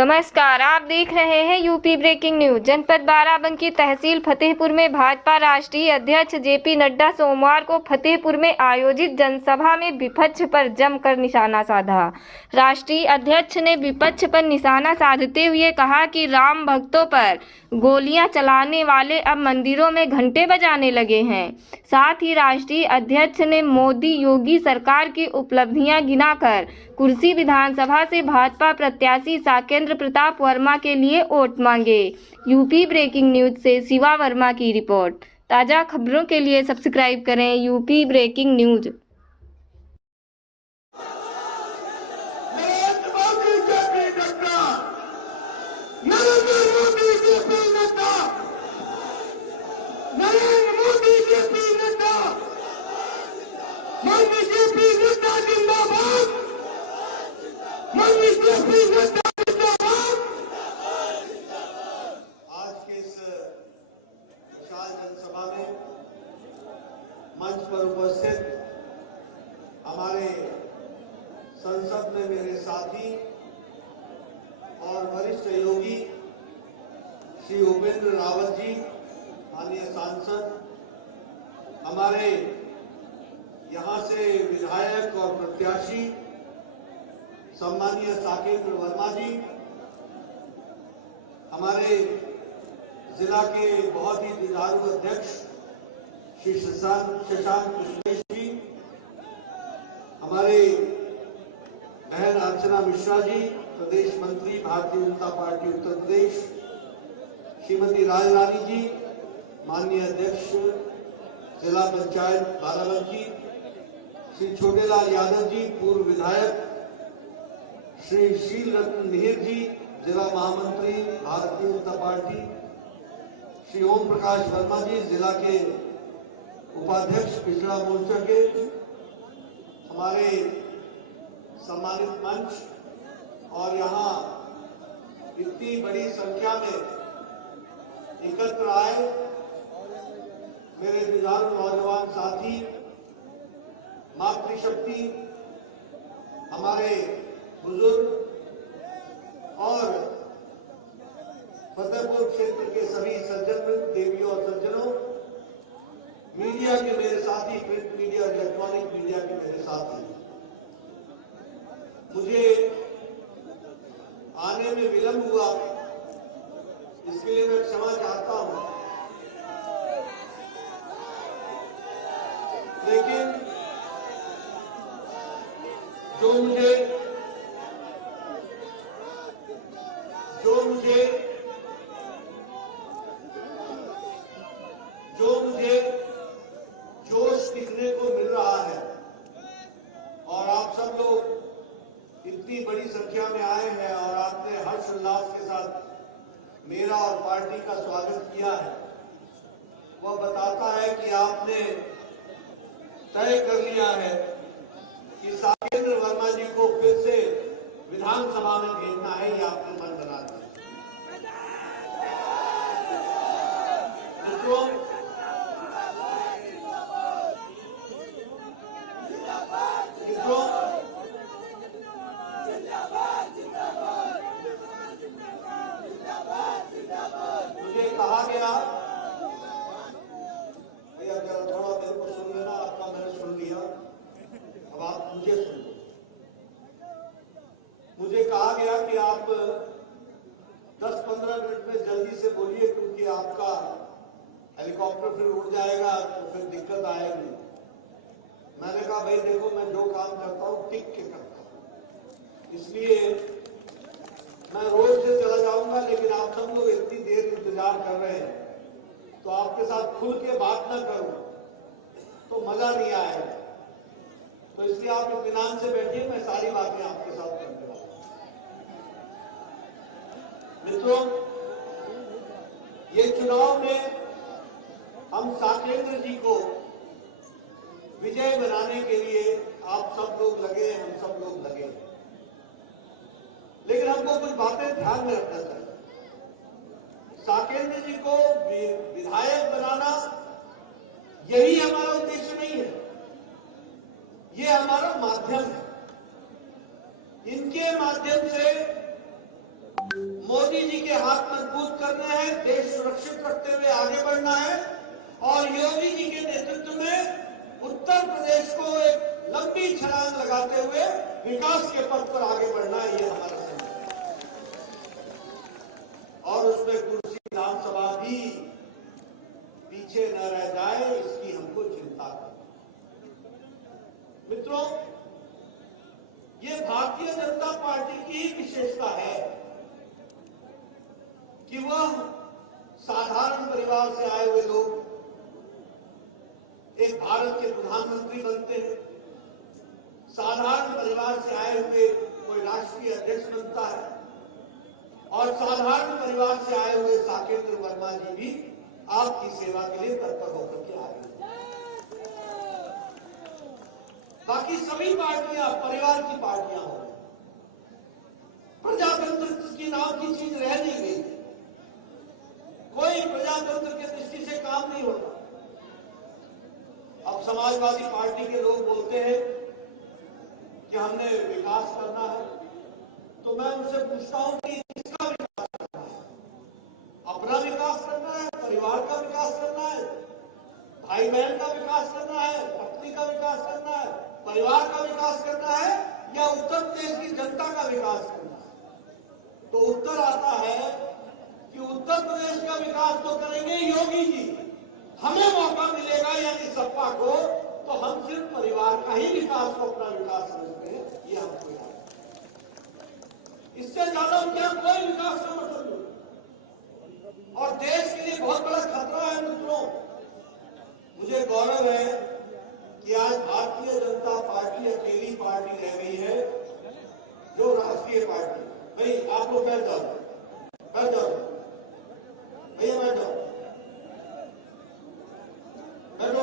नमस्कार, आप देख रहे हैं यूपी ब्रेकिंग न्यूज। जनपद बाराबंकी तहसील फतेहपुर में भाजपा राष्ट्रीय अध्यक्ष जेपी नड्डा सोमवार को फतेहपुर में आयोजित जनसभा में विपक्ष पर जमकर निशाना साधा। राष्ट्रीय अध्यक्ष ने विपक्ष पर निशाना साधते हुए कहा कि राम भक्तों पर गोलियां चलाने वाले अब मंदिरों में घंटे बजाने लगे हैं। साथ ही राष्ट्रीय अध्यक्ष ने मोदी योगी सरकार की उपलब्धियां गिनाकर कुर्सी विधानसभा से भाजपा प्रत्याशी साकेंद्र प्रताप वर्मा के लिए वोट मांगे। यूपी ब्रेकिंग न्यूज से शिवा वर्मा की रिपोर्ट। ताज़ा खबरों के लिए सब्सक्राइब करें यूपी ब्रेकिंग न्यूज। आज के इस विशाल जनसभा में मंच पर उपस्थित हमारे संसद में मेरे साथी और वरिष्ठ सहयोगी श्री उपेंद्र रावत जी, माननीय सांसद, हमारे यहां से विधायक और प्रत्याशी सम्मानीय साकेंद्र वर्मा जी, हमारे जिला के बहुत ही जुझारू अध्यक्ष श्री शशांक कुशवेश जी, हमारे बहन अर्चना मिश्रा जी, प्रदेश मंत्री भारतीय जनता पार्टी उत्तर प्रदेश, श्रीमती राजरानी जी, माननीय अध्यक्ष जिला पंचायत बाराबंकी, श्री छोटेलाल यादव जी, पूर्व विधायक, श्री शील रत्न मिहिर जी, जिला महामंत्री भारतीय जनता पार्टी, श्री ओम प्रकाश वर्मा जी, जिला के उपाध्यक्ष पिछड़ा मोर्चा के, हमारे सम्मानित मंच और यहाँ इतनी बड़ी संख्या में एकत्र आए मेरे जुझारू नौजवान साथी, मातृशक्ति, हमारे बुजुर्ग और फतेहपुर क्षेत्र के सभी सज्जन, देवियों और सज्जनों, मीडिया के मेरे साथी, प्रिंट मीडिया, इलेक्ट्रॉनिक मीडिया के मेरे साथी, मुझे आने में विलंब हुआ, इसके लिए मैं क्षमा चाहता हूं, लेकिन जो मुझे जोश दिखने को मिल रहा है और आप सब लोग इतनी बड़ी संख्या में आए हैं और आपने हर्ष उल्लास के साथ मेरा और पार्टी का स्वागत किया है, वह बताता है कि आपने तय कर लिया है कि साकेंद्र वर्मा जी को फिर से विधानसभा में भेजना है। ये आपने मन बना दिया। मित्रों, मुझे कहा गया, भैया थोड़ा मेरे को सुन लेना, आपका मैंने सुन लिया, अब आप मुझे सुन लो। मुझे कहा गया कि आप 10-15 मिनट में जल्दी से बोलिए, क्योंकि आपका हेलीकॉप्टर फिर उड़ जाएगा तो फिर दिक्कत आएगी। मैंने कहा भाई देखो, मैं जो काम करता हूं टिक के करता हूं, इसलिए मैं रोज से चला जाऊंगा, लेकिन आप सब लोग इतनी देर इंतजार कर रहे हैं तो आपके साथ खुल के बात ना करूं तो मजा नहीं आएगा। तो इसलिए आप इत्मीनान से बैठिए, मैं सारी बातें आपके साथ करने वाला हूं। मित्रों, ये चुनाव में हम साकेंद्र जी को विजय बनाने के लिए आप सब लोग लगे, हम सब लोग लगे, लेकिन हमको कुछ बातें ध्यान में रखना चाहिए। साकेंद्र जी को विधायक बनाना यही हमारा उद्देश्य नहीं है, ये हमारा माध्यम है। इनके माध्यम से मोदी जी के हाथ मजबूत करने हैं, देश सुरक्षित रखते हुए आगे बढ़ना है और योगी जी के नेतृत्व में उत्तर प्रदेश को एक लंबी छलांग लगाते हुए विकास के पथ पर आगे बढ़ना है, ये हमारा संकल्प है। और उसमें कुर्सी विधानसभा भी पीछे न रह जाए, इसकी हमको चिंता है। मित्रों, ये भारतीय जनता पार्टी की विशेषता है कि वह साधारण परिवार से आए हुए लोग एक भारत के प्रधानमंत्री बनते हैं, साधारण परिवार से आए हुए कोई राष्ट्रीय अध्यक्ष बनता है और साधारण परिवार से आए हुए साकेंद्र वर्मा जी भी आपकी सेवा के लिए तत्पर होकर के आए हैं। बाकी सभी पार्टियां परिवार की पार्टियां हो गई, प्रजातंत्र की नाम की चीज रह नहीं गई, कोई प्रजातंत्र के दृष्टि से काम नहीं होता। अब समाजवादी पार्टी के लोग बोलते हैं कि हमने विकास करना है, तो मैं उनसे पूछता हूं कि किसका विकास करना है? अपना विकास करना है, परिवार का विकास करना है, भाई बहन का विकास करना है, पत्नी का विकास करना है, परिवार का विकास करना है, या उत्तर प्रदेश की जनता का विकास करना है? तो उत्तर आता है कि उत्तर प्रदेश का विकास तो करेंगे योगी जी, हमें मौका मिलेगा यानी सपा को, तो हम सिर्फ परिवार का ही विकास को अपना विकास समझते हैं, ये हमको याद है। इससे ज्यादा क्या कोई विकास का मतलब नहीं। और देश के लिए बहुत बड़ा खतरा है मित्रों। मुझे गौरव है कि आज भारतीय जनता पार्टी अकेली पार्टी रह गई है जो राष्ट्रीय पार्टी। भाई आप लोग बैठ जाओ, बैठ जाओ भैया, बैठ जाओ, बैठो।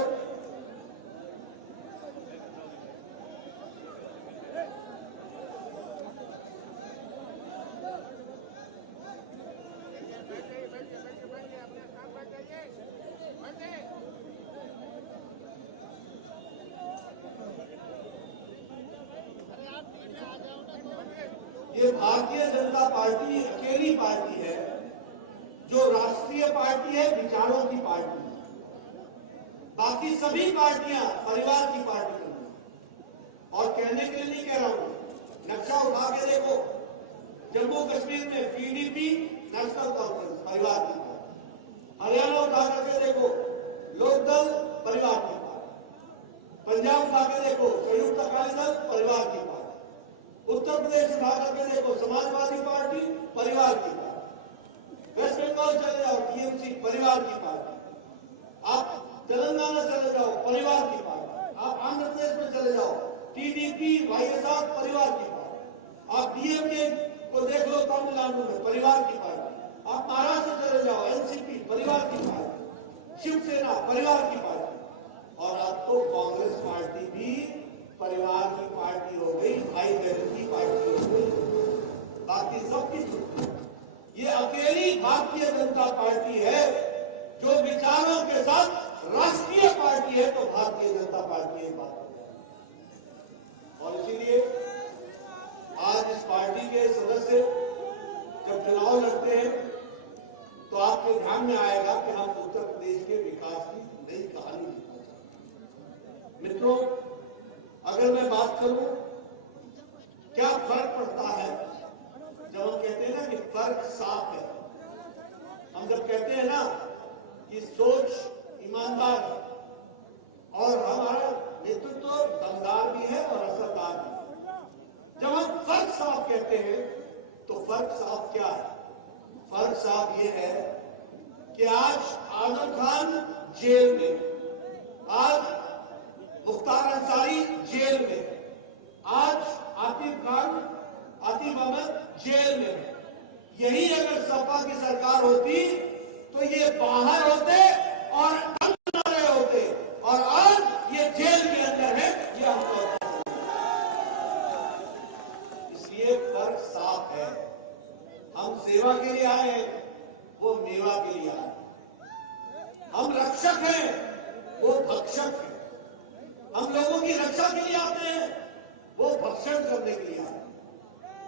ये भारतीय जनता पार्टी अकेली पार्टी है जो राष्ट्रीय पार्टी है, विचारों की पार्टी है। बाकी सभी पार्टियां परिवार की पार्टी है। और कहने के लिए नहीं कह रहा हूं, नक्शा उठा के देखो, जम्मू कश्मीर में पीडीपी नेशनल कांफ्रेंस परिवार की पार्टी, हरियाणा उठा करके देखो लोकदल परिवार की पार्टी, पंजाब उठा के देखो संयुक्त अकाली दल परिवार की पार्टी, उत्तर प्रदेश उठा करके देखो समाजवादी पार्टी परिवार की पार्टी, वेस्ट बंगाल चले जाओ टीएमसी परिवार की पार्टी, आप तेलंगाना चले जाओ परिवार की पार्टी, आप आंध्र प्रदेश में चले जाओ टीडीपी वाईएसआर परिवार की पार्टी, आप डीएमके को देख लो तमिलनाडु में परिवार की पार्टी, आप महाराष्ट्र चले जाओ एनसीपी परिवार की पार्टी, शिवसेना परिवार की पार्टी, और अब तो कांग्रेस पार्टी भी परिवार की पार्टी हो गई, भाई बहन की पार्टी हो गई, बाकी सब की छुट्टी। ये अकेली भारतीय जनता पार्टी है जो विचारों के साथ राष्ट्रीय पार्टी है, तो भारतीय जनता पार्टी एक बात है। और इसीलिए आज इस पार्टी के सदस्य जब चुनाव लड़ते हैं तो आपके ध्यान में आएगा कि हम उत्तर प्रदेश के विकास की नई कहानी लिखना चाहते हैं। मित्रों, अगर मैं बात करूं क्या फर्क पड़ता है जब हम कहते हैं ना कि फर्क साफ है, हम जब कहते हैं ना कि सोच ईमानदार है और हमारा नेतृत्व दमदार भी है और असरदार भी है, जब हम फर्क साफ कहते हैं तो फर्क साफ क्या है? फर्क साफ ये है कि आज आजम खान जेल में, आज मुख्तार अंसारी जेल में, आज आतिफ अहमद जेल में। यही अगर सपा की सरकार होती तो ये बाहर होते और अंदर न रहे होते, और आज ये जेल के अंदर है, ये हमको। इसलिए फर्क साफ है। हम सेवा के लिए आए हैं, वो मेवा के लिए आए। हम रक्षक हैं, वो भक्षक है। हम लोगों की रक्षा के लिए आते हैं, वो भक्षण करने के लिए आते हैं।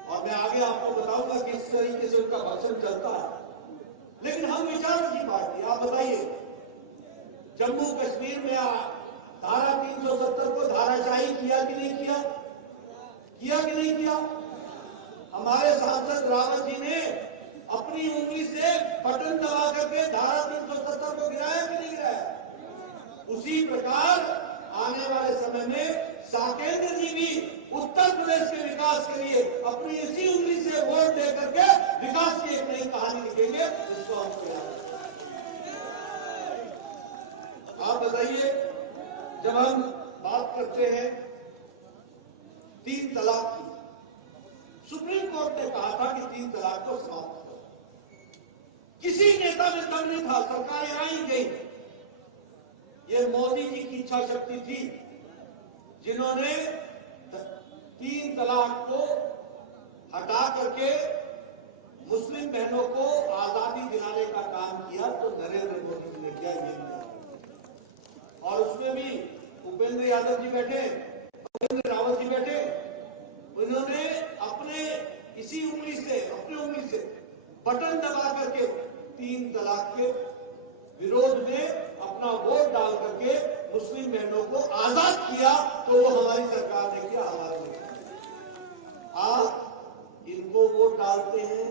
और मैं आगे आपको बताऊंगा कि इस तरीके से उनका भाषण चलता है। लेकिन हम विचारों की पार्टी, आप बताइए, जम्मू कश्मीर में धारा 370 को धाराशाही किया कि नहीं किया? किया कि नहीं किया? हमारे सांसद रावत जी ने अपनी उंगली से बटन दबा करके धारा 370 को गिराया कि नहीं गिराया? उसी प्रकार आने वाले समय में साकेंद्र जी भी उत्तर प्रदेश के विकास के लिए अपनी इसी उंगली से वोट दे करके विकास की एक नई कहानी लिखेंगे, जिसको हम तैयार। आप बताइए, जब हम बात करते हैं 3 तलाक की, सुप्रीम कोर्ट ने कहा था कि 3 तलाक को समाप्त करो। किसी नेता में दम नहीं था, सरकारें आई गई। ये मोदी जी की इच्छा शक्ति थी, जिन्होंने 3 तलाक को हटा करके मुस्लिम बहनों को आजादी दिलाने का काम किया। तो नरेंद्र मोदी जी ने किया, ये किया। और उसमें भी उपेंद्र यादव जी बैठे, उपेंद्र रावत जी बैठे, उन्होंने अपने इसी उंगली से, अपनी उंगली से बटन दबा करके 3 तलाक के विरोध में अपना वोट डाल करके मुस्लिम बहनों को आजाद किया। तो वो हमारी सरकार ने किया, हमारे ने। आप इनको वोट डालते हैं,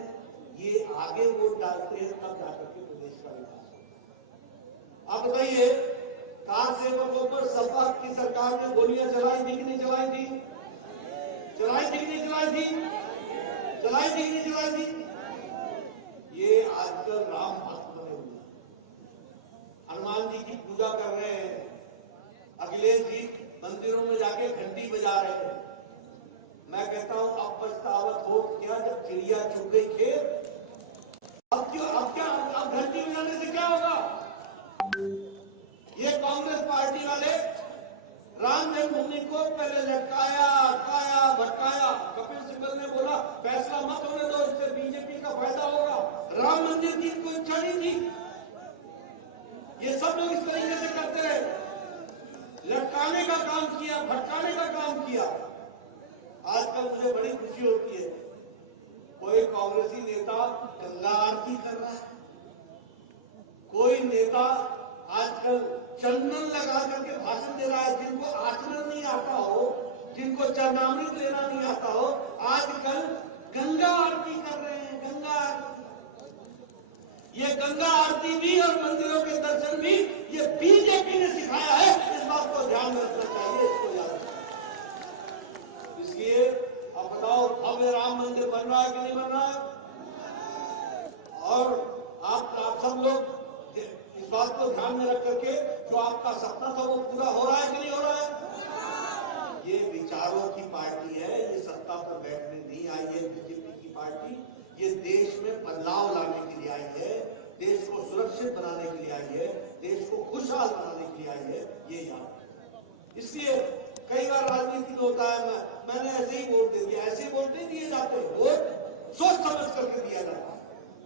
ये आगे वोट डालते हैं, तब जाकर के प्रदेश का विकास होगा। आप बताइए, कार सेवकों पर सपा की सरकार ने गोलियां चलाई थी कि नहीं चलाई थी? चलाई थी कि नहीं चलाई थी? चलाई थी कि नहीं चलाई थी? ये आजकल राम भक्त बने हुए हैं, हनुमान जी की पूजा कर रहे हैं, अखिलेश जी मंदिरों में जाके घंटी बजा रहे हैं। मैं कहता हूं, अब पछतावत हो क्या जब चिड़िया चुग गई खेत? अब क्यों, अब क्या, अब घंटी बजाने से क्या होगा? ये कांग्रेस पार्टी वाले राम जन्मभूमि को पहले लटकाया, अटकाया, भटकाया। कपिल सिब्बल ने बोला फैसला मत होने दो, इससे बीजेपी का फायदा होगा। राम मंदिर की कोई इच्छा नहीं थी। ये सब लोग इस तरीके से करते रहे, लटकाने का काम किया, भटकाने का काम किया। आजकल मुझे बड़ी खुशी होती है, कोई कांग्रेसी नेता गंगा आरती कर रहा है, कोई नेता आजकल चंदन लगा करके भाषण दे रहा है। जिनको आचरण नहीं आता हो, जिनको चरणामृत लेना नहीं आता हो, आजकल गंगा आरती कर रहे हैं। गंगा आरती, ये गंगा आरती भी और मंदिरों के दर्शन भी ये बीजेपी ने सिखाया है। इस बात को ध्यान में रखना चाहिए, इसको याद रखना। इसलिए अब बताओ, भव्य राम मंदिर बन रहा है कि नहीं बन रहा है? और आप सब लोग इस बात को ध्यान में रख करके, जो आपका सपना था वो पूरा हो रहा है कि नहीं हो रहा है? ये विचारों की पार्टी है, ये सत्ता पर बैठने नहीं आई है बीजेपी की पार्टी। ये देश में बदलाव लाने के लिए आई है, देश को सुरक्षित बनाने के लिए आई है, देश को खुशहाल बनाने के लिए आई है, ये याद। इसलिए कई बार राजनीति में होता है, मैंने ऐसे ही वोट दे दिया, ऐसे वोट नहीं दिए जाते, वोट सोच समझ करके दिया जाता है,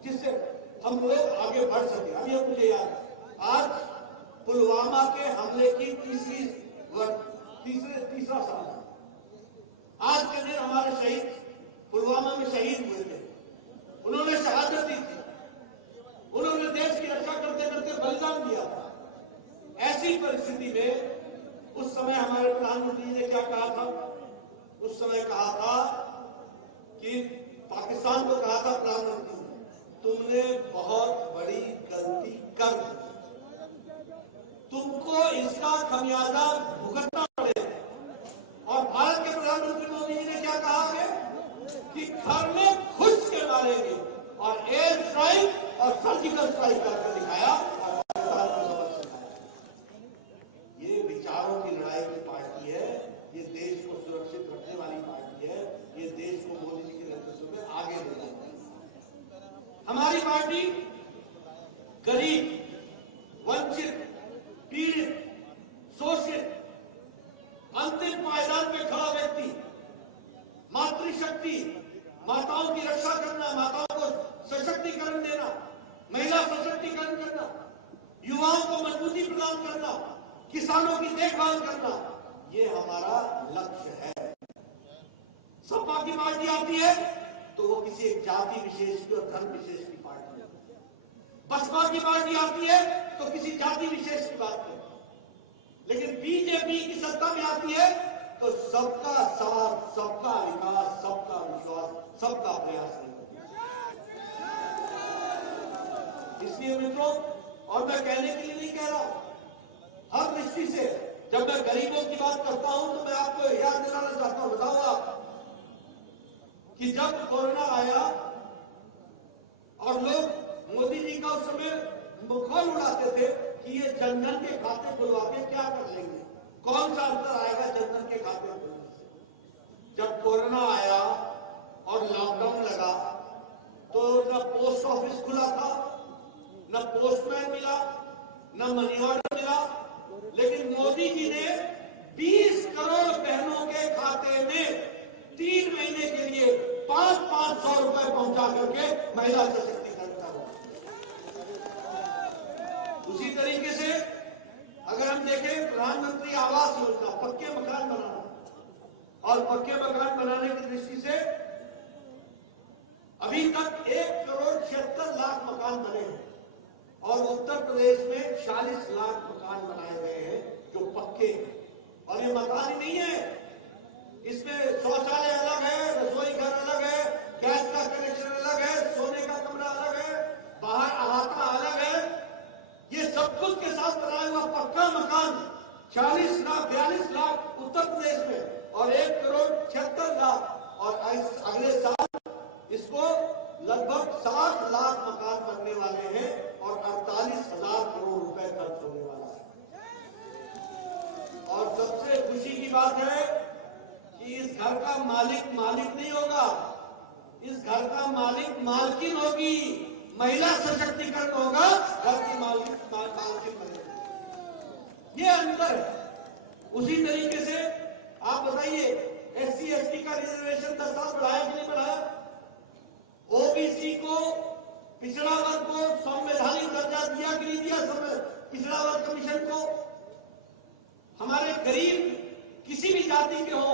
जिससे हम लोग आगे बढ़ सके। अभी अब मुझे याद, आज पुलवामा के हमले की तीसरा साल है। आज के दिन हमारे शहीद पुलवामा में शहीद हुए थे, उन्होंने शहादत दी थी, उन्होंने देश की रक्षा करते करते बलिदान दिया था। ऐसी परिस्थिति में उस समय हमारे प्रधानमंत्री ने क्या कहा था? उस समय कहा था कि पाकिस्तान को कहा था प्रधानमंत्री, तुमने बहुत बड़ी गलती कर दी, तुमको इसका खमियाजा भुगतना पड़ेगा। और भारत के प्रधानमंत्री मोदी जी ने क्या कहा है कि घर में घुस के मारेंगे, और एयर स्ट्राइक और सर्जिकल स्ट्राइक करके दिखाया और पाकिस्तान को सबक सिखाया। ये विचारों की लड़ाई की पार्टी है, ये देश को सुरक्षित रखने वाली पार्टी है, ये देश को मोदी जी के नेतृत्व में आगे ले जाती है। हमारी पार्टी गरीब, वंचित, पीड़ित, शोषित, अंतिम पायदान पे खड़ा व्यक्ति, मातृशक्ति, माताओं की रक्षा करना, माताओं को सशक्तिकरण देना, महिला सशक्तिकरण करना, युवाओं को मजबूती प्रदान करना, किसानों की देखभाल करना, ये हमारा लक्ष्य है। सपा की पार्टी आती है, तो वो किसी एक जाति विशेष की और धर्म विशेष की पार्टी है। बसपा की पार्टी आती है तो किसी जाति विशेष की बात करती है, लेकिन बीजेपी की सत्ता में आती है तो सबका साथ, सबका विकास, सबका विश्वास, सबका प्रयास नहीं करती। इसलिए मित्रों, और मैं कहने के लिए नहीं कह रहा, हर दृष्टि से जब मैं गरीबों की बात करता हूं तो मैं आपको याद दिलाना चाहता हूं, बताऊंगा कि जब कोरोना आया और लोग मोदी जी का उस समय मखौल उड़ाते थे कि ये जनधन के खाते खुलवा के क्या कर लेंगे, कौन सा अंतर आएगा जनधन के खाते खुलने से। जब कोरोना आया और लॉकडाउन लगा तो न पोस्ट ऑफिस खुला था, न पोस्टमैन मिला, न मनी ऑर्डर मिला, लेकिन मोदी जी ने 20 करोड़ बहनों के खाते में 3 महीने के लिए 500 रुपए पहुंचा करके महिला सशक्तिकरण का। उसी तरीके से अगर हम देखें प्रधानमंत्री आवास योजना, पक्के मकान बनाना, और पक्के मकान बनाने की दृष्टि से अभी तक 1,76,00,000 मकान बने हैं और उत्तर प्रदेश में 40 लाख मकान बनाए गए हैं जो पक्के हैं। और ये मकान ही नहीं है, इसमें शौचालय अलग है, रसोई घर अलग है, गैस का कनेक्शन अलग है, सोने का कमरा अलग है, बाहर अहाता अलग है। ये सब कुछ के साथ बनाया हुआ पक्का मकान 40 लाख 42 लाख उत्तर प्रदेश में और 1,76,00,000 और अगले साल इसको लगभग 7 लाख मकान बनने वाले हैं और 48,000 करोड़ रुपए खर्च होने वाला है। और सबसे खुशी की बात है कि इस घर का मालिक नहीं होगा, इस घर का मालिक मालकिन होगी, महिला सशक्तिकरण होगा, घर की मालकिन बनेगी। ये अंतर है। उसी तरीके से आप बताइए, SC ST का रिजर्वेशन 10 साल बढ़ाया कि नहीं बढ़ाया? ओबीसी को, पिछड़ा वर्ग को संवैधानिक दर्जा दिया कि नहीं दिया? पिछड़ा वर्ग कमीशन को हमारे गरीब किसी भी जाति के हो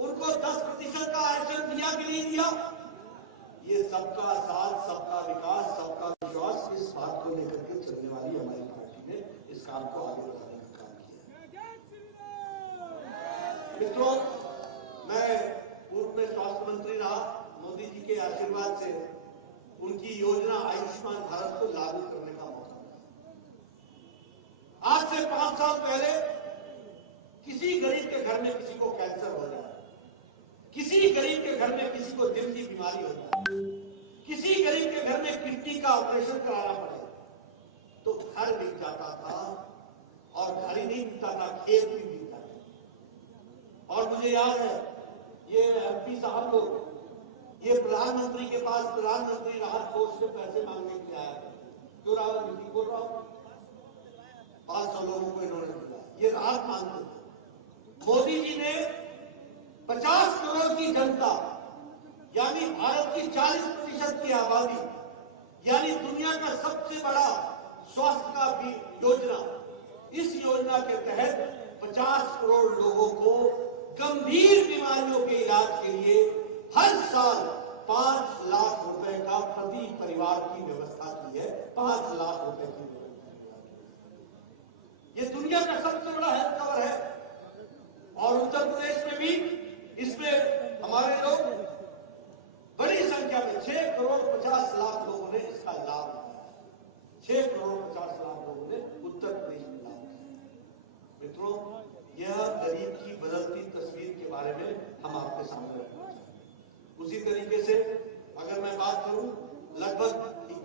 उनको 10% का आरक्षण दिया कि नहीं दिया? ये सबका साथ, सबका विकास, सबका विश्वास, इस बात को लेकर के चलने वाली हमारी पार्टी ने इस काम को आगे बढ़ाने का काम किया। मित्रों, मैं पूर्व में स्वास्थ्य मंत्री रहा, मोदी जी के आशीर्वाद से उनकी योजना आयुष्मान भारत को लागू करने का मौका मिला। आज से 5 साल पहले किसी गरीब के घर में किसी को कैंसर हो जाए, किसी गरीब के घर में किसी को दिल की बीमारी हो जाए, किसी गरीब के घर में किडनी का ऑपरेशन कराना पड़े तो घर बिक जाता था, और घर ही नहीं बिकता था, खेत भी बिकता था। और मुझे याद है, ये MP साहब लोग ये प्रधानमंत्री के पास प्रधानमंत्री राहत कोष से पैसे मांगने के लिए आया। क्यों राहुल जी बोल रहा हूं? 500 लोगों को इन्होंने दिया, ये राहत मांगते थे। मोदी जी ने 50 करोड़ की जनता, यानी भारत की 40% की आबादी, यानी दुनिया का सबसे बड़ा स्वास्थ्य का भी योजना, इस योजना के तहत 50 करोड़ लोगों को गंभीर बीमारियों के इलाज के लिए हर साल 5 लाख रुपए का प्रति परिवार की व्यवस्था की है। 5 लाख रुपए की व्यवस्था। ये दुनिया का सबसे बड़ा हेल्थ कवर है। और उत्तर प्रदेश में भी इसमें हमारे लोग बड़ी संख्या में 6 करोड़ 50 लाख लोगों ने इसका लाभ लिया। 6 करोड़ 50 लाख लोगों ने उत्तर प्रदेश में लाभ लिया। मित्रों, यह गरीब की बदलती तस्वीर के बारे में हम आपके सामने रखना चाहते हैं। उसी तरीके से अगर मैं बात करूं, लगभग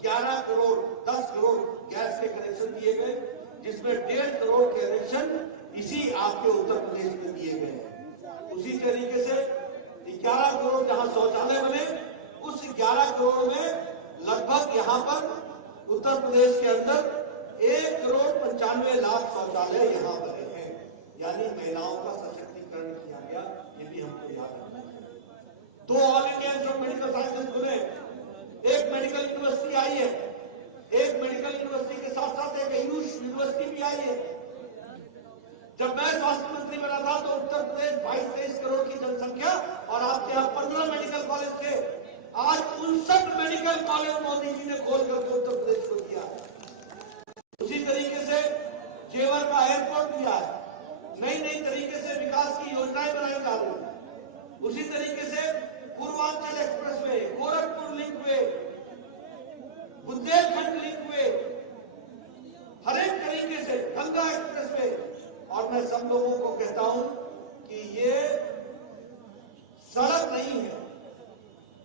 11 करोड़ 10 करोड़ गैस के कनेक्शन दिए गए, जिसमें 1.5 करोड़ के कनेक्शन इसी आपके उत्तर प्रदेश में दिए गए हैं। उसी तरीके से 11 करोड़ जहां शौचालय बने, उस 11 करोड़ में लगभग यहां पर उत्तर प्रदेश के अंदर 1 करोड़ 95 लाख शौचालय यहां बने हैं। यानी महिलाओं का सशक्तिकरण किया गया, ये भी हमको याद रखना है। 2 all India institute of medical sciences खुले, एक मेडिकल यूनिवर्सिटी आई है, एक मेडिकल यूनिवर्सिटी के साथ साथ एक आयुष यूनिवर्सिटी भी आई है। जब मैं स्वास्थ्य मंत्री बना था तो उत्तर प्रदेश 22-23 करोड़ की जनसंख्या और आपके यहाँ 15 मेडिकल कॉलेज थे। आज 59 मेडिकल कॉलेज मोदी जी ने खोल करके उत्तर प्रदेश को दिया है। उसी तरीके से जेवर का एयरपोर्ट दिया है। नई नई तरीके से विकास की योजनाएं बनाई जा रही है। उसी तरीके से Purvanchal expressway, Gorakhpur link way, Bundelkhand link way, हर एक तरीके से गंगा एक्सप्रेसवे। और मैं सब लोगों को कहता हूं कि ये सड़क नहीं है,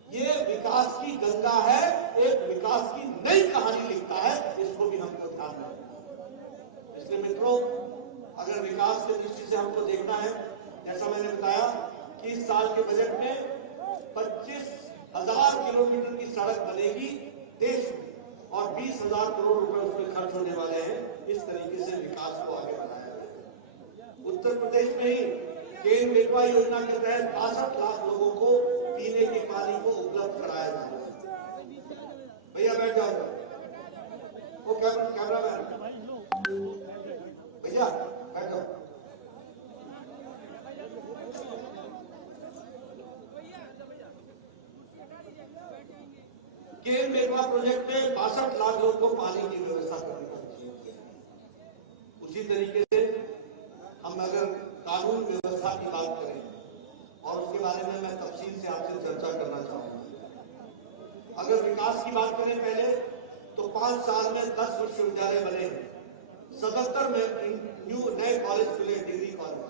ये विकास की गंगा है, एक विकास की नई कहानी लिखता है। इसको भी हमको ध्यान रखना। इसलिए मित्रों, अगर विकास की दृष्टि से हमको देखना है, जैसा मैंने बताया कि इस साल के बजट में 25,000 किलोमीटर की सड़क बनेगी देश में और 20,000 करोड़ रुपए उसमें खर्च होने वाले हैं। इस तरीके से विकास को आगे बढ़ाया जाए। उत्तर प्रदेश में ही केन बेटवा योजना के तहत 62 लाख लोगों को पीने के पानी को उपलब्ध कराया जा रहा है। भैया बैठ जाओ, वो कैमरा मैन भैया बैठ जाओ। केन बेटवा प्रोजेक्ट में 62 लाख लोगों को पानी की व्यवस्था करने का निश्चय किया। उसी तरीके से हम अगर कानून व्यवस्था की बात करें और उसके बारे में मैं तफसील से आपसे चर्चा करना चाहूंगा। अगर विकास की बात करें पहले तो 5 साल में 10 विश्वविद्यालय बने हैं, 77 में नए कॉलेज खुले, डिग्री कॉलेज,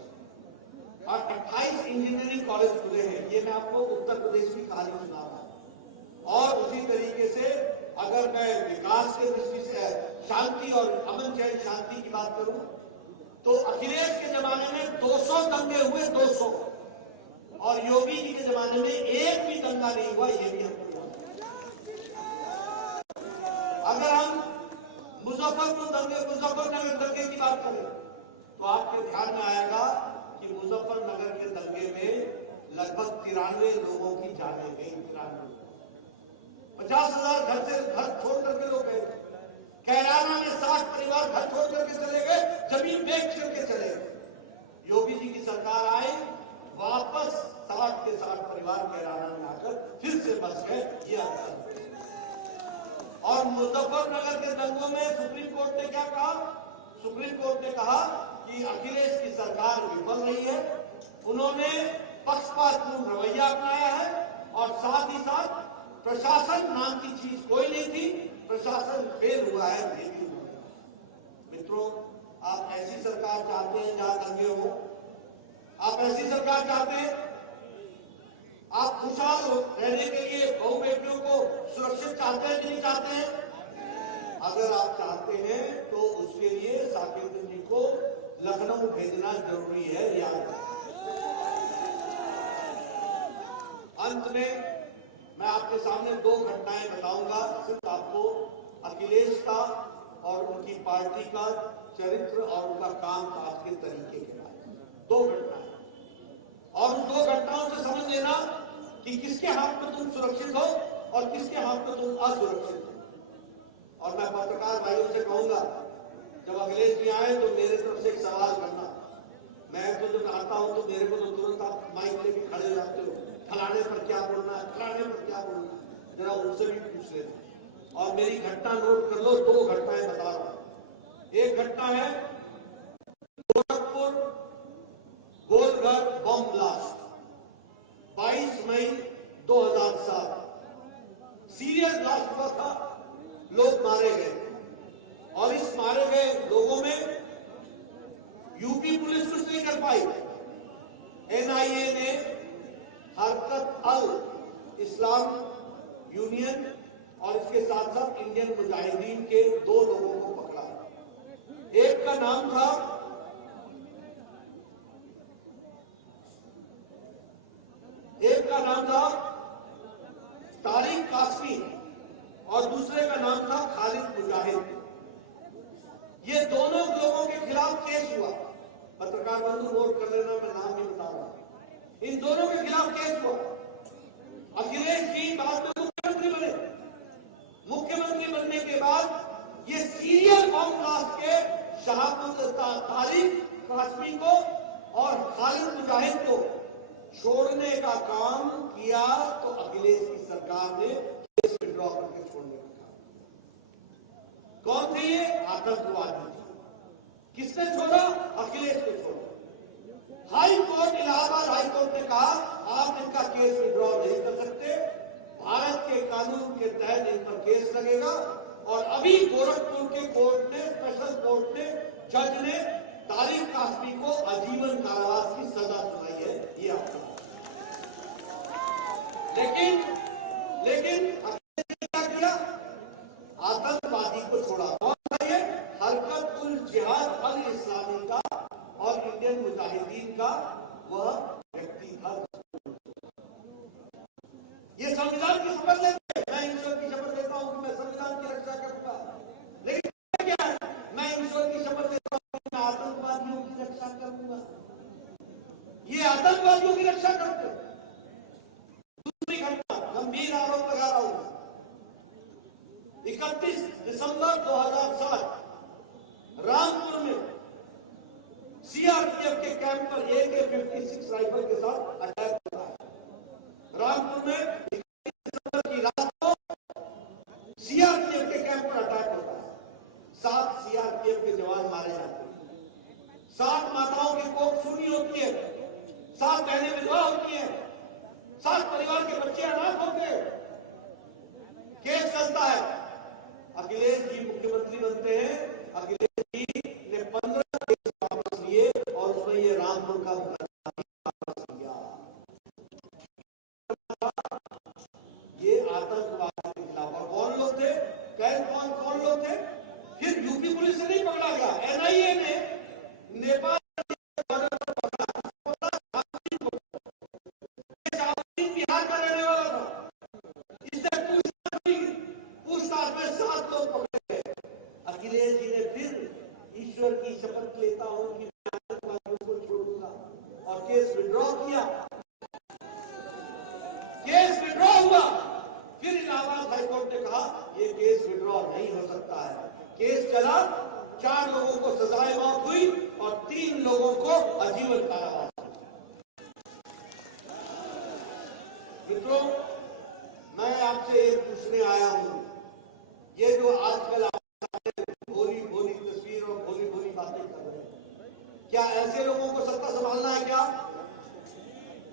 और 28 इंजीनियरिंग कॉलेज खुले हैं। ये मैं आपको उत्तर प्रदेश की कहानी सुना रहा हूं। और उसी तरीके से अगर मैं विकास के दृष्टि से शांति और अमन चैन शांति की बात करूं तो अखिलेश के जमाने में 200 दंगे हुए, 200, और योगी जी के जमाने में एक भी दंगा नहीं हुआ। ये भी हमको याद है। अगर हम मुजफ्फरनगर दंगे की बात करें तो आपके ध्यान में आएगा कि मुजफ्फरनगर के दंगे में लगभग 93 लोगों की जानें गई। 50,000 घर छोड़ करके लोग गए। कैराना में 60 परिवार घर छोड़ करके चले गए, जमीन बेच करके चले गए। योगी जी की सरकार आई, वापस 60 के 60 परिवार कैराना में आकर फिर से बस गए। ये अंतर। और मुजफ्फरनगर के दंगों में सुप्रीम कोर्ट ने क्या कहा? सुप्रीम कोर्ट ने कहा कि अखिलेश की सरकार विफल रही है, उन्होंने पक्षपातपूर्ण रवैया अपनाया है और साथ ही साथ प्रशासन नाम की चीज कोई नहीं थी, प्रशासन फेल हुआ है। मित्रों, आप ऐसी सरकार चाहते हैं जहां दंगे हो? आप ऐसी सरकार चाहते हैं? आप खुशहाल रहने के लिए बहू बेटियों को सुरक्षित चाहते हैं कि नहीं चाहते हैं? अगर आप चाहते हैं तो उसके लिए साकेत जी को लखनऊ भेजना जरूरी है। याद रखें। अंत में मैं आपके सामने 2 घटनाएं बताऊंगा, सिर्फ आपको अखिलेश का और उनकी पार्टी का चरित्र और उनका काम काज के तरीके के बारे में 2 घटनाएं, और उन 2 घटनाओं से समझ लेना कि किसके हाथ में तुम सुरक्षित हो और किसके हाथ में तुम असुरक्षित हो। और मैं पत्रकार भाइयों से कहूंगा, जब अखिलेश जी आए तो मेरे तरफ से एक सवाल करना। मैं तो जब आता हूं तो मेरे को तो तुरंत आप माइक लेके खड़े जाते हो, फलाने पर क्या बोलना है, फलाने पर क्या बोलना है, जरा उनसे भी पूछ लेना। और मेरी घटना नोट कर लो, 2 घटनाएं बता रहा हूं। एक घटना है गोरखपुर गोलघर बम ब्लास्ट, 22 मई 2007। सीरियस ब्लास्ट हुआ था, लोग मारे गए, और इस मारे गए लोगों में यूपी पुलिस कुछ नहीं कर पाई। एनआईए ने हरकत अल इस्लाम यूनियन और इसके साथ साथ इंडियन मुजाहिदीन के 2 लोगों को पकड़ा। एक का नाम था तारिक कासमी और दूसरे का नाम था खालिद मुजाहिद। ये दोनों लोगों के खिलाफ केस हुआ। पत्रकार बंधु नोट कर लेना, मैं नाम नहीं बता रहा। इन दोनों के खिलाफ केस हुआ। अखिलेश जी बाद में मुख्यमंत्री बने। मुख्यमंत्री बनने के बाद ये सीरियल बम ब्लास्ट के तारिक कासमी को और खालिद मुजाहिद को छोड़ने का काम किया तो अखिलेश की सरकार ने केस विड्रॉ करके छोड़ने का काम। कौन थे ये? आतंकवादी थे। किसने छोड़ा? अखिलेश ने छोड़ा। High court, Allahabad high court ने कहा आप इनका केस विड्रॉ नहीं कर सकते, भारत के कानून के तहत इन पर केस लगेगा। और अभी गोरखपुर के कोर्ट ने, स्पेशल कोर्ट ने, जज ने तारिक कासमी को आजीवन कारावास की सजा सुनाई है। ये आपको लेकिन क्या किया? आतंकवादी को छोड़ा। कौन था ये? हरकत उल जिहाद अल इस्लामी का और इंडियन मुजाहिदीन का वह व्यक्ति था। ये संविधान की शपथ लेते, मैं ईश्वर की शपथ लेता हूं कि मैं संविधान की रक्षा करूंगा, लेकिन क्या है? मैं ईश्वर की शपथ लेता हूं कि मैं आतंकवादियों की रक्षा करूंगा। ये आतंकवादियों की रक्षा करते। दूसरी घटना, गंभीर आरोप लगा रहा हूं। 31 दिसंबर 2007 रामपुर में सीआरपीएफ के कैंप पर AK-56 राइफल के साथ अटैक होता है। रामपुर में 31 दिसंबर की रात को सीआरपीएफ के कैंप पर अटैक होता है। 7 सीआरपीएफ के जवान मारे जाते हैं। 7 माताओं की कोख सूनी होती है, 7 बहनें विधवा होती हैं, 7 परिवार के बच्चे अनाथ होते हैं। केस चलता है। अखिलेश जी मुख्यमंत्री बनते हैं। अखिलेश जी ने 15 केस वापस लिए और उसमें ये रामपुर का मुकदमा वापस लिया। ये आतंकवाद के खिलाफ। और कौन लोग थे? कौन लोग थे? फिर यूपी पुलिस से नहीं पकड़ा गया, एनआईए ने नेपाल बिहार का रहने वाला था। इससे पूछताछ में 7 लोग पकड़े गए। अखिलेश जी ने फिर ईश्वर की शपथ लेता हूं कि मैं आतंकवादियों को छोड़ूंगा और केस विड्रॉ किया। केस विड्रॉ हुआ। फिर इलाहाबाद हाईकोर्ट ने कहा यह केस विड्रॉ नहीं हो सकता है। केस चला, 4 लोगों को सजाए मौत हुई और 3 लोगों को आजीवन कारावास। मित्रों, मैं आपसे ये पूछने आया हूं, ये जो आजकल आप भोली भोली तस्वीर और भोली भोली बातें कर रहे हैं, क्या ऐसे लोगों को सत्ता संभालना है? क्या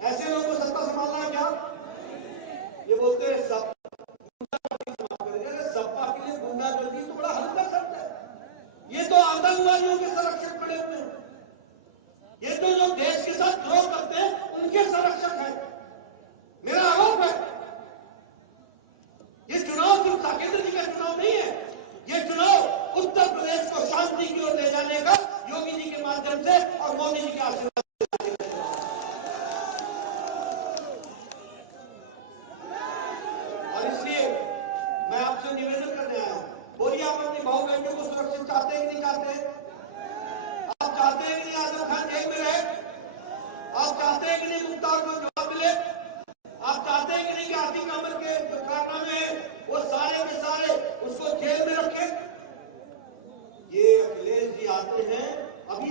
ऐसे लोगों को सत्ता संभालना है? क्या ये बोलते हैं सपा के लिए गुंडागर्दी तो बड़ा हल्का शब्द है। ये तो आतंकवादियों के संरक्षक खड़े हुए हैं। ये तो जो देश के साथ द्रोह करते हैं उनके संरक्षक हैं। मेरा आरोप है ये चुनाव सिर्फ साकेंद्र जी का चुनाव नहीं है। ये चुनाव उत्तर प्रदेश को शांति की ओर ले जाने का योगी जी के माध्यम से और मोदी जी के आशीर्वाद से। और इसलिए मैं आपसे निवेदन करने आया हूं, बोलिए आप अपनी भाऊ बहनों को सुरक्षित चाहते हैं कि नहीं चाहते? आप चाहते हैं कि नहीं आजम खान जेल में रहे? आप चाहते हैं कि नहीं मुख्तार को जवाब मिले? आप चाहते हैं कि नहीं कि आतिक अहमद के कारनामे वो सारे के सारे उसको जेल में रखें? ये अखिलेश जी आते हैं अभी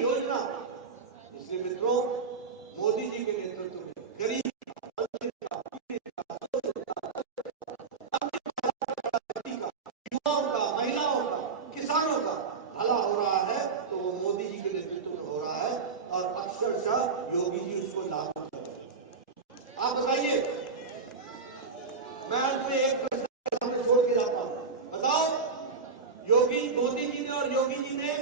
योजना। इसलिए मित्रों, मोदी जी के नेतृत्व में गरीब युवाओं का, महिलाओं का, किसानों का भला हो रहा है तो वो मोदी जी के नेतृत्व में हो रहा है और अक्षरशः योगी जी उसको लागू कर रहे हैं। आप बताइए, मैं अंत में एक प्रश्न सामने छोड़ के जाता हूं। बताओ, मोदी जी ने और योगी जी ने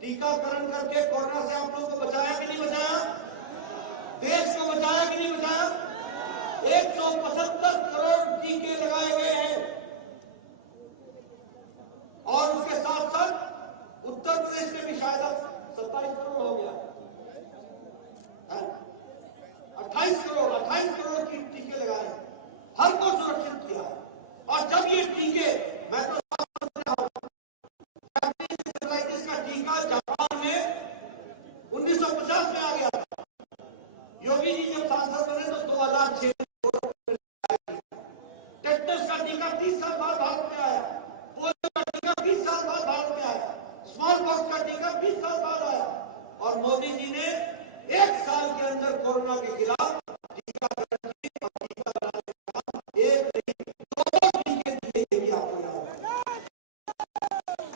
टीकाकरण करके कोरोना से आप लोगों को बचाया कि नहीं बचाया? देश को बचाया कि नहीं बचाया? 175 करोड़ टीके लगाए गए हैं और उसके साथ साथ उत्तर प्रदेश में भी शायद 27 करोड़ हो गया, 28 करोड़ की टीके लगाए, हर को सुरक्षित किया। और जब ये टीके, मैं तो इसका टीका जापान में 1950 में आ गया था, कोरोना के खिलाफ टीकाकरण की और टीका लगाने का काम एक नहीं दो टीके दिए, ये भी आपको याद है।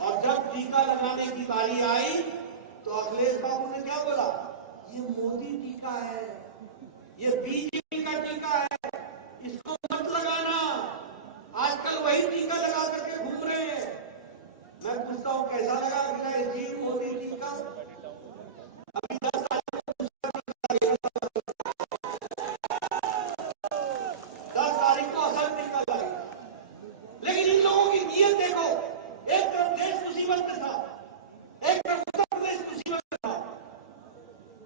और जब टीका लगाने की बारी आई तो अखिलेश बाबू ने क्या बोला, ये मोदी टीका है, ये बीजेपी का टीका है, इसको मत लगाना। आजकल वही टीका लगा करके घूम रहे हैं। मैं पूछता हूं कैसा लगा बिना इस मोदी टीका? अभी 10 तारीख को 10 तारीख को असल टीका लगेगा। लेकिन इन लोगों की नीयत देखो, एक तरफ देश मुसीबत में था, एक तरफ उत्तर प्रदेश मुसीबत में था,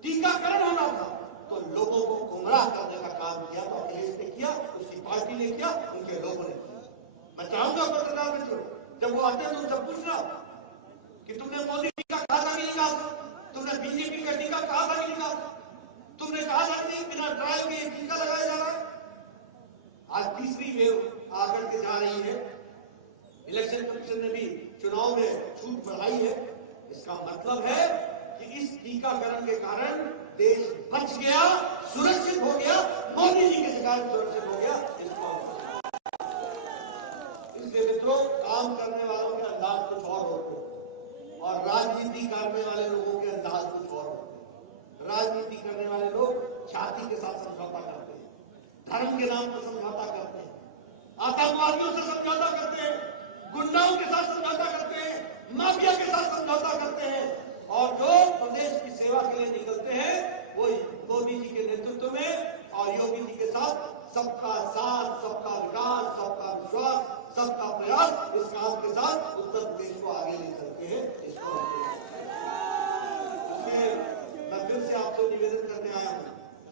टीकाकरण होना था, तो लोगों को गुमराह करने का काम किया। तो अखिलेश ने किया, उसकी पार्टी ने किया, उनके लोगों ने किया। मैं चाहूंगा पत्रकार मित्रों, जब वो आते हैं तो उनसे पूछना कि तुमने मोदी टीका कहा था कि नहीं कहा, तुमने बीजेपी का टीका कहा था कि नहीं कहा, तुमने कहा था कि बिना ट्रायल के टीका लगाया जा रहा है। आज तीसरी वेव आकर के जा रही है। इलेक्शन कमीशन ने भी चुनाव में छूट बढ़ाई है। इसका मतलब है कि इस टीकाकरण के कारण देश बच गया, सुरक्षित हो गया, मोदी जी के कारण सुरक्षित हो गया। इसलिए मित्रों, काम करने वालों के अंदाज कुछ और होते हैं और राजनीति करने वाले लोगों के अंदाज कुछ और होते हैं। राजनीति करने वाले लोग छाती के साथ समझौता करते हैं, धर्म के नाम पर समझौता करते हैं, आतंकवादियों से समझौता करते हैं, गुंडाओं के साथ समझौता करते हैं, माफिया के साथ समझौता करते हैं। और जो प्रदेश की सेवा के लिए निकलते हैं वो मोदी जी के नेतृत्व में और योगी जी के साथ सबका साथ, सबका विकास, सबका विश्वास, सबका प्रयास, इस काम के साथ उत्तर प्रदेश को आगे ले चलते हैं। इसको मैं फिर से आपसे निवेदन करने आया हूँ।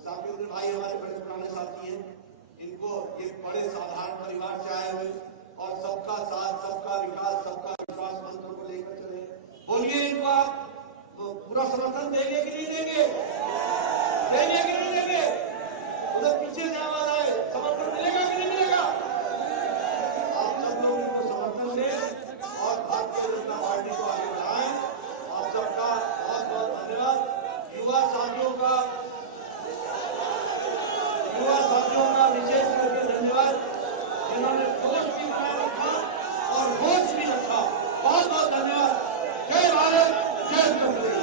साकेंद्र भाई हमारे बड़े पुराने साथी हैं, इनको एक बड़े साधारण परिवार से आए हुए और सबका साथ, सबका विकास, सबका विश्वास मंत्र को लेकर चले। बोलिए, इनको आप पूरा समर्थन देंगे कि नहीं देंगे? देंगे कि नहीं देंगे? उधर पीछे से आवाज आए, समर्थन मिलेगा कि नहीं मिलेगा? आप सब लोग इनको समर्थन दें और भारतीय जनता पार्टी को आगे बढ़ाएं। आप सबका बहुत बहुत धन्यवाद। युवा साथियों का विशेष करके धन्यवाद, जिन्होंने जोश भी बनाए रखा और होश भी रखा। बहुत बहुत धन्यवाद। जय भारत, जय उत्तर प्रदेश।